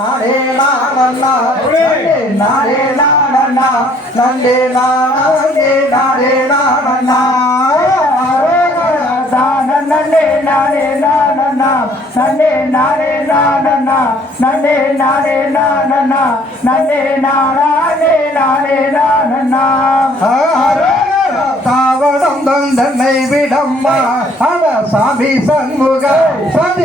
நானே நானண்ணா நானே நானண்ணா நண்டே நானே நானே நானண்ணா. நன்னே நானே நானண்ணா நன்னே நானே நானண்ணா நன்னே நானே நானண்ணா நன்னே நானே நானே நானண்ணா. தாவடம் தந்தனை விடம்மா அட சாமி சண்முக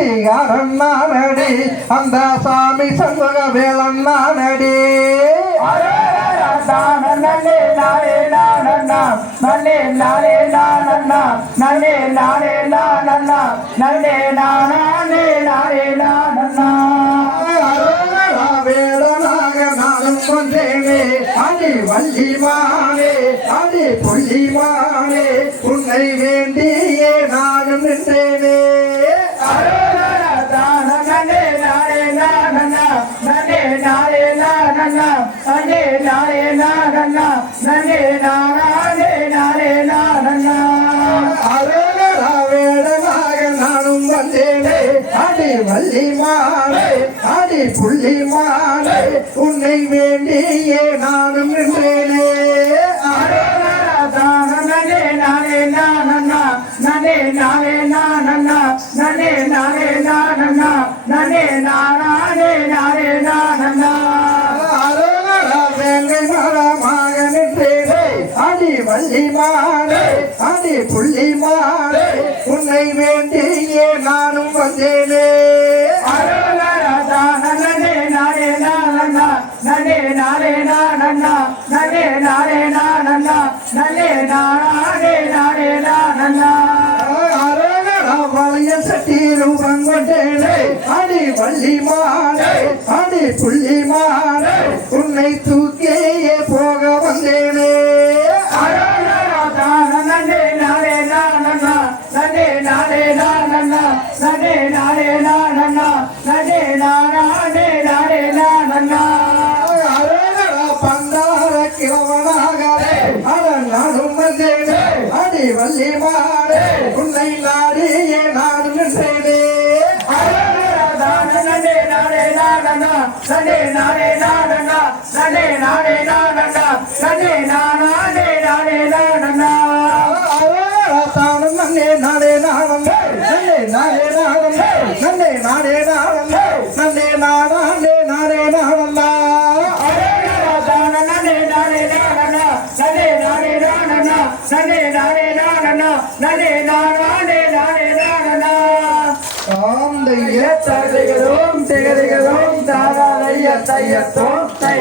சதிகாரன் நானடி அந்த சாமி சண்முக வேலன் நானடி நன்னே நானே நானண்ணா நன்னே நானே நானண்ணா நன்னே நானே நானண்ணா நன்னே நானே நானே நானண்ணா வேடனாக நானும் வந்தேனே அடி வள்ளிமானே அடி புள்ளிமானே உன்னை வேண்டியே நானும் நின்றேனே நன்னே நானே நானண்ணா நன்னே நானே நானே நானண்ணா அழகரா வேடனாக நானும் வந்தேனே. அடி வள்ளிமானே அடி புள்ளிமானே உன்னை வேண்டியே நானும் நின்றேனே. நானே நானண்ணா நன்னே நானே நானண்ணா நன்னே நானே நானண்ணா நானே நானே வள்ளிமானே அடி புள்ளிமானே உன்னை வேண்டியே நானும் வந்தேனே. நன்னே நானே நானண்ணா நன்னே நானே நானண்ணா நன்னே நானே நானே நானண்ணா. வளைய சட்டி ரூபம் கொண்டேனே அடி வள்ளிமானே அடி புள்ளிமானே உன்னை தூக்கியே நானே நானண்ணா நன்னே நானே நானே நானண்ணா அழகரா பந்தார கிழவனாகவே அட அடி வள்ளிமானே உன்னை நாடியே நானும் நின்றேனே. நன்னே நானே நானண்ணா நன்னே நானே நானண்ணா நன்னே நானே நானண்ணா நன்னே நானே நானே நானும் நன்னே நானே நானும் நன்னே நானே நானே நானும் நன்னே நானே நானண்ணா நன்னே நானே நானண்ணா நன்னே நானே நானண்ணா நன்னே நானே நானே நானண்ணா ஆம் தெய்ய தகதிகளும் திகதிகளும் தாராளைய தையத்தோம் தை